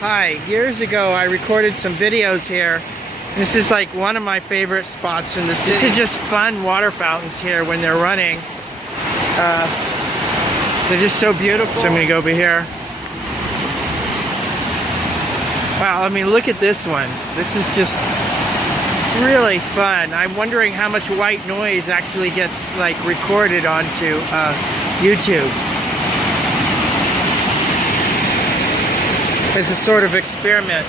Hi, years ago I recorded some videos here. This is like one of my favorite spots in the city. These are just fun water fountains here when they're running. They're just so beautiful. So I'm going to go over here. Wow, I mean, look at this one. This is just really fun. I'm wondering how much white noise actually gets like recorded onto YouTube. As a sort of experiment.